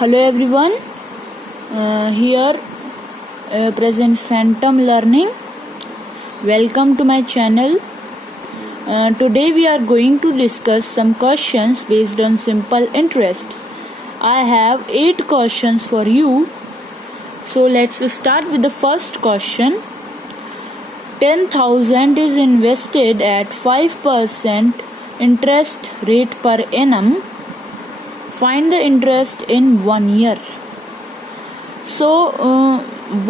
Hello everyone, here presents Phantom Learning. Welcome to my channel. Today we are going to discuss some questions based on simple interest. I have 8 questions for you. So let's start with the first question. 10,000 is invested at 5% interest rate per annum. Find the interest in 1 year. So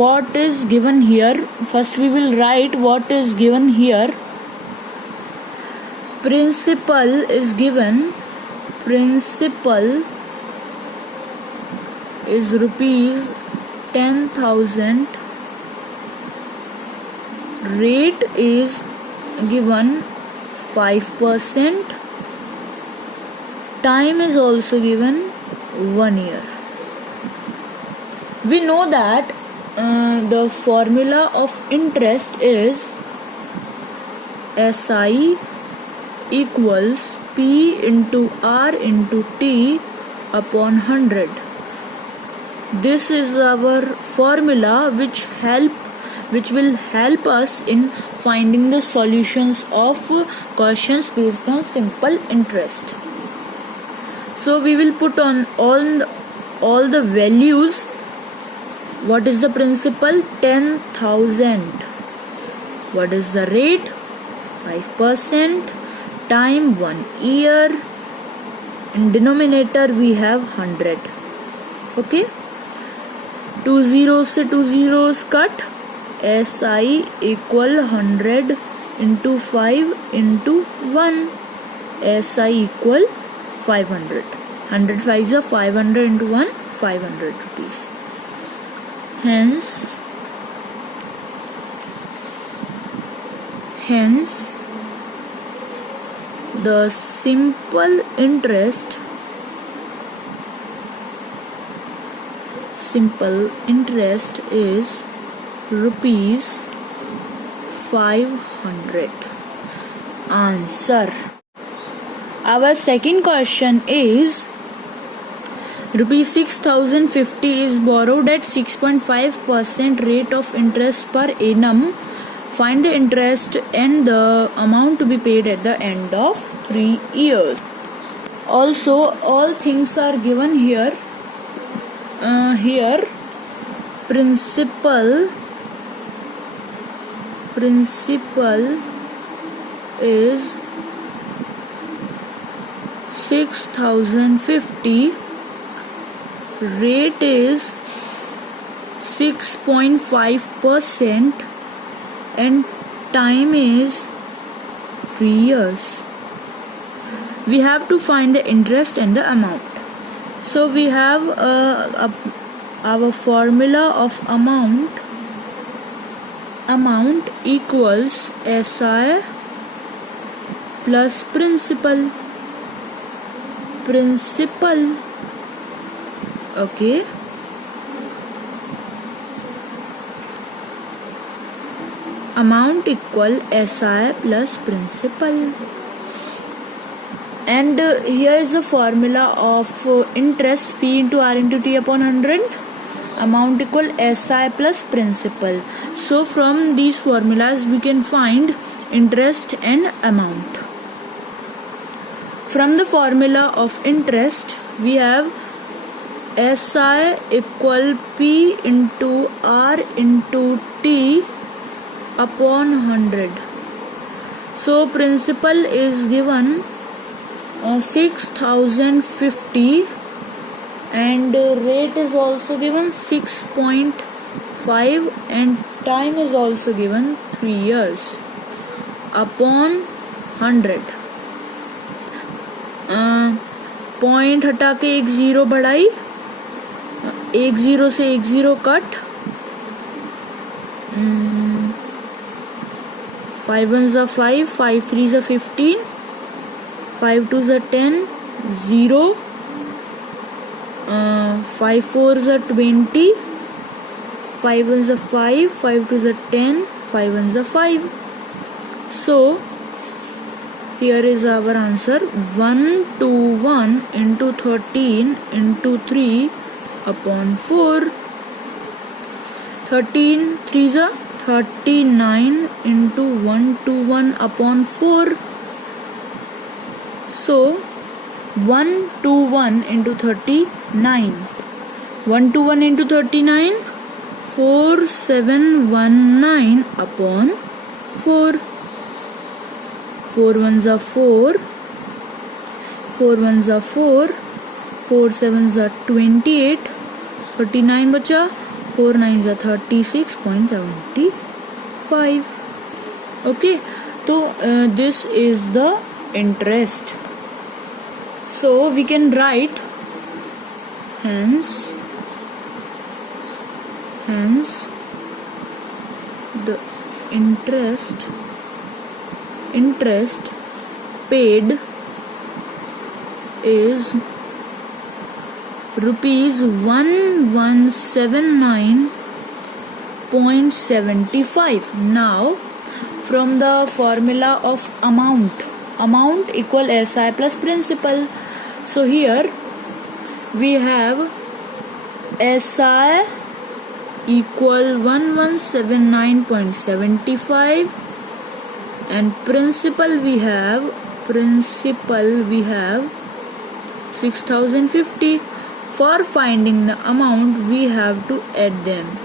what is given here? First we will write what is given here. Principal is given. Principal is rupees 10,000. Rate is given 5%. Time is also given 1 year. We know that the formula of interest is SI equals P into R into T upon 100. This is our formula which will help us in finding the solutions of questions based on simple interest. So we will put on all the values. What is the principal? 10,000. What is the rate? 5%. Time 1 year. In denominator we have 100. Okay. 2 zeros से 2 zeros cut. SI equal 100 into 5 into 1. SI equal 500. 100 5s are 500 into 1, 500 rupees. Hence the simple interest is rupees 500. Answer. Our second question is rupees 6,050 is borrowed at 6.5% rate of interest per annum. Find the interest and the amount to be paid at the end of 3 years. Also, all things are given here. Here, principal is 6,050. Rate is 6.5% and time is 3 years. We have to find the interest and the amount. So we have our formula of amount equals SI plus principal. Okay. Amount equal SI plus principal. And here is the formula of interest P into R into T upon 100. Amount equal SI plus principal. So from these formulas we can find interest and amount. From the formula of interest we have SI equal P into R into T upon 100. So principal is given 6,050 and rate is also given 6.5 and time is also given 3 years upon 100. Point हटा के 1 0 बढ़ाई, 1 0 से 1 0 cut, 5 1s are 5, 5 3s are 15, 5 2s are 10, 0, 5 4s are 20, 5 1s are 5, 5 2s are 10, 5 1s are 5. So here is our answer. 121 into 13 into 3 upon 4. 13 3 39 into 121 upon 4. So 121 into 39. 121 into 39, 4719 upon 4. 4 ones are 4. 4 ones are 4. 4 sevens are 28. 39 बचा. 4 nines are 36.75. Okay, so this is the interest. So we can write hence the interest paid is rupees 1179.75. Now from the formula of amount equal SI plus principal. So here we have SI equal 1179.75 and principal we have 6050. For finding the amount we have to add them.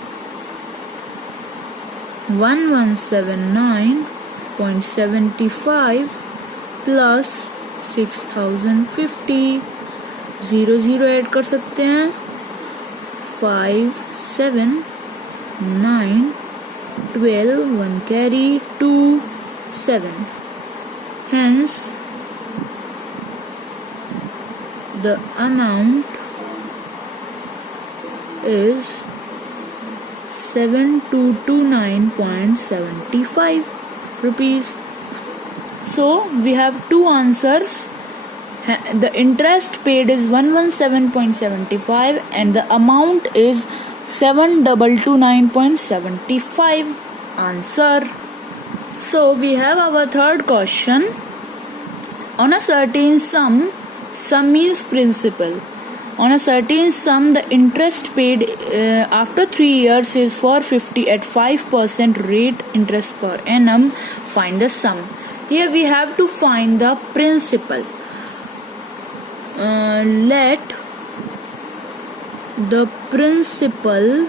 1179.75 plus 6050. 0 0 add कर सकते हैं. 5 7 9 12 1 carry 2 7. Hence the amount is 7229.75 rupees. So we have two answers. The interest paid is 117.75 and the amount is 7229.75. Answer. So we have our third question. On a certain sum means principal. On a certain sum, the interest paid after 3 years is 450 at 5% rate interest per annum. Find the sum. Here we have to find the principal. Let the principal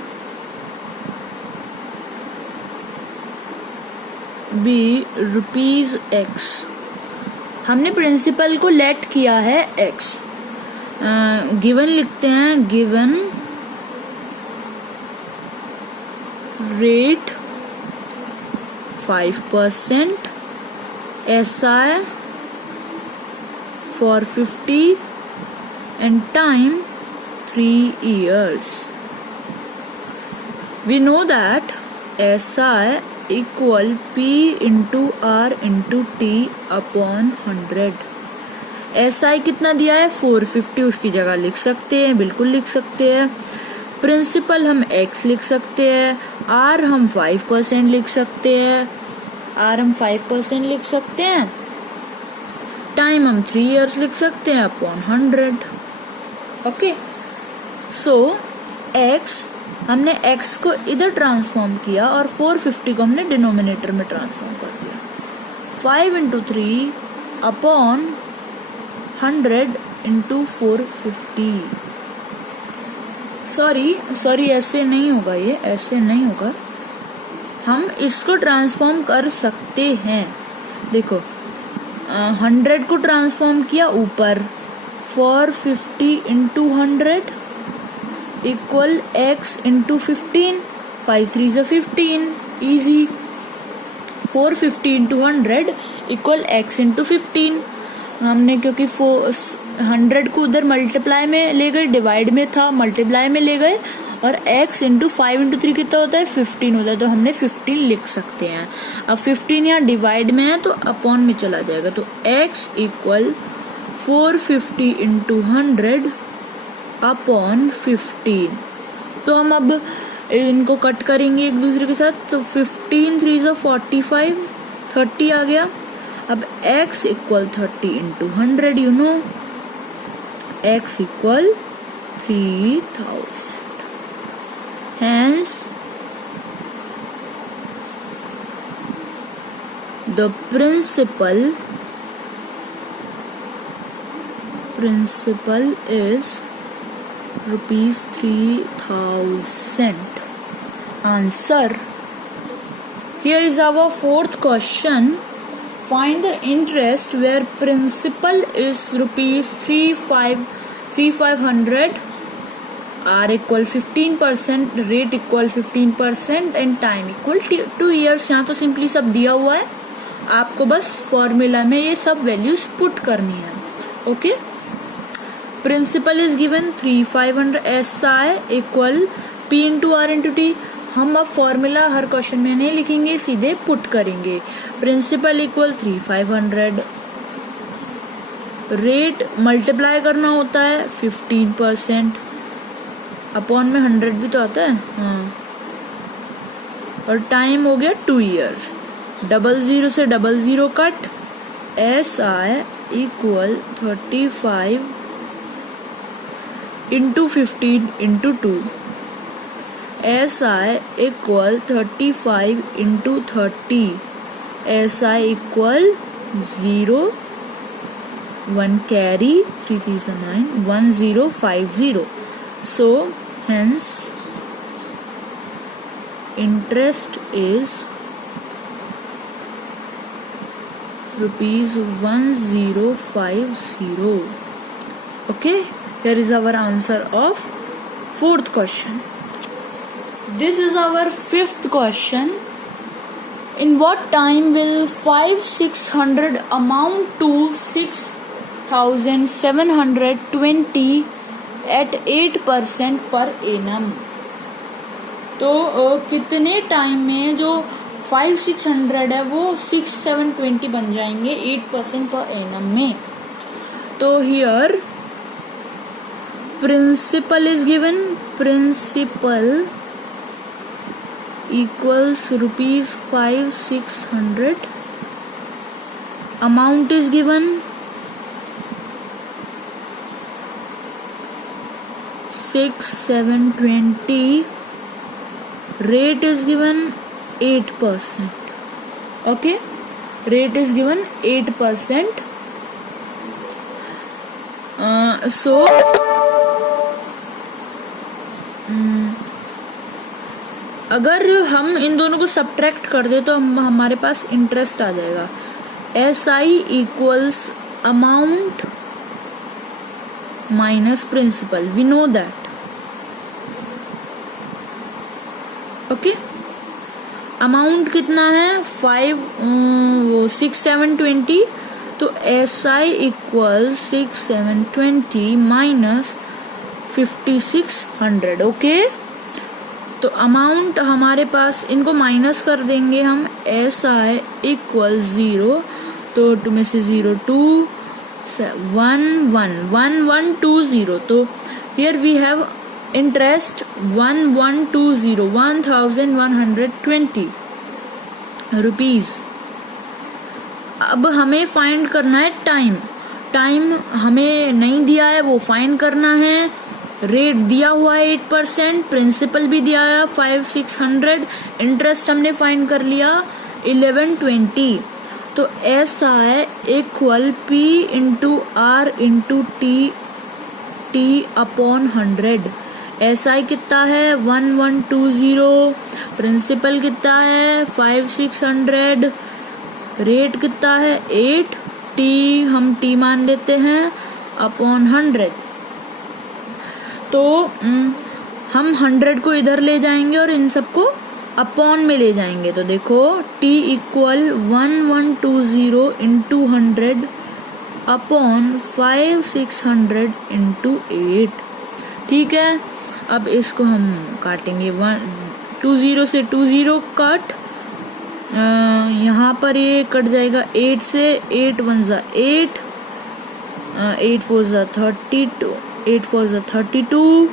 be rupees X. हमने principal को late किया है X. Given लिखते हैं. Given rate 5%, SI 450 and time 3 years. We know that SI equal P into R into T upon 100. SI कितना दिया है 450. उसकी जगह लिख सकते हैं, बिल्कुल लिख सकते हैं. प्रिंसिपल हम X लिख सकते हैं. R हम 5% लिख सकते हैं. टाइम हम 3 years लिख सकते हैं अपॉन 100. ओके, सो X हमने X को इधर ट्रांसफॉर्म किया और 450 को हमने डिनोमिनेटर में ट्रांसफॉर्म कर दिया. 5 into 3 अपॉन 100 into 450. सॉरी ऐसे नहीं होगा. ये ऐसे नहीं होगा. हम इसको ट्रांसफॉर्म कर सकते हैं. देखो 100 को ट्रांसफॉर्म किया ऊपर. 450 into 100 equal X into 15. 5 3s are 15. Easy. 450 into 100 equal X into 15. हमने क्योंकि 100 को उधर मल्टीप्लाई में ले गए, डिवाइड में था, मल्टीप्लाई में ले गए, और x इंटू 5 इंटू 3 कितना होता है 15 होता है. तो हमने 15 लिख सकते हैं. अब 15 यहाँ डिवाइड में है तो अपॉन में चला जाएगा. तो x इक्वल 450 इंटू 100 अपॉन 15. तो हम अब इनको कट करेंगे एक दूसरे के साथ. तो 15 3 45 30 आ गया. अब x equal 30 into 100. You know x equal 3,000. Hence, the principal is rupees 3,000. Answer. Here is our fourth question. Find the interest where principal is rupees 3,500, R equal 15%, rate equal 15% and time equal 2 years. यहाँ तो simply सब दिया हुआ है, आपको बस formula में ये सब वैल्यूज पुट करनी है. Okay. Principal is given 3,500, SI equal P into R into T. हम अब फॉर्मूला हर क्वेश्चन में नहीं लिखेंगे, सीधे पुट करेंगे. प्रिंसिपल इक्वल 3,500, रेट मल्टीप्लाई करना होता है 15%, अपॉन में 100 भी तो आता है. हाँ. और टाइम हो गया 2 years. 00 से 00 cut. SI equal 35 into 15 into 2. SI equal 35 into 30. SI equal 0, 1 carry, 3 3 9, 1050. So hence interest is rupees 1050. Okay, here is our answer of fourth question. This is our fifth question. In what time will 5,600 amount to 6,720 at 8% per annum? तो कितने time में जो 5,600 है वो 6,720 बन जाएंगे 8% per annum में? तो here principal is given. Principal equals rupees 5,600. Amount is given 6,720. Rate is given 8%. Okay, rate is given 8%. So अगर हम इन दोनों को सब्ट्रैक्ट कर दे तो हमारे पास इंटरेस्ट आ जाएगा. SI equals amount minus principal. We know that. Okay. Amount कितना है 6,720. तो SI इक्वल 6,720 माइनस 5,600. ओके. तो अमाउंट हमारे पास, इनको माइनस कर देंगे हम. SI इक्वल 0, तो 2 में से 0 2 1 1 1 1 2 0. तो here we have interest 1120 1,120 rupees. अब हमें फाइंड करना है टाइम. टाइम हमें नहीं दिया है, वो फाइंड करना है. रेट दिया हुआ है 8%, प्रिंसिपल भी दिया है 5,600, इंटरेस्ट हमने फाइंड कर लिया 1120. तो SI equal P into R into T upon 100. SI कितना है 1120, प्रिंसिपल कितना है 5,600, रेट कितना है 8, T हम T मान लेते हैं अपॉन 100. तो हम 100 को इधर ले जाएंगे और इन सबको अपॉन में ले जाएंगे. तो देखो T equal 1120 into 100 upon 5,600 into 8. ठीक है. अब इसको हम काटेंगे. 20 से 20 कट. यहाँ पर ये कट जाएगा 8 से. 8 1 जा 8, 8 4 जा 32, 8 4 जा 32,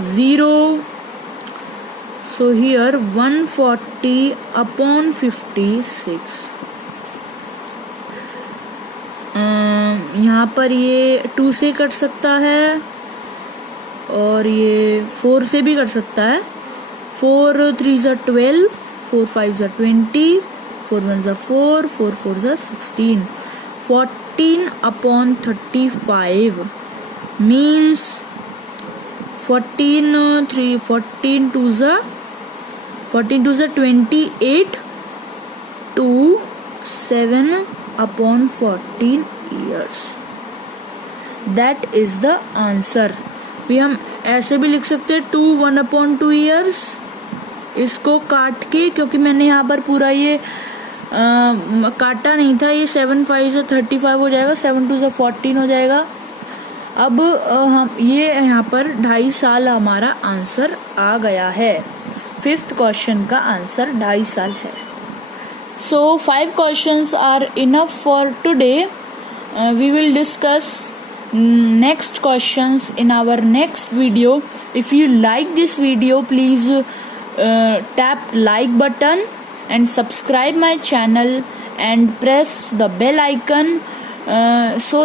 0. So here 140 upon 56. यहाँ पर ये 2 से कट सकता है और ये 4 से भी कट सकता है। 4 3 ज़ा 12, 4 5 ज़ा 20, 4 1 ज़ा 4, 4 4 ज़ा 16। 14/35 means 14 2 ज़ा 28 to 7/14 years. That is the answer. भी हम ऐसे भी लिख सकते हैं 2 1/2 years, इसको काट के, क्योंकि मैंने यहाँ पर पूरा ये काटा नहीं था। ये 7 5 से 35 हो जाएगा, 7 2 से 14 हो जाएगा। अब हम ये यहाँ पर 2.5 साल हमारा आंसर आ गया है। 5th क्वेश्चन का आंसर 2.5 साल है। So 5 questions are enough for today. We will discuss next questions in our next video. If you like this video, please tap like button and subscribe my channel and press the bell icon so that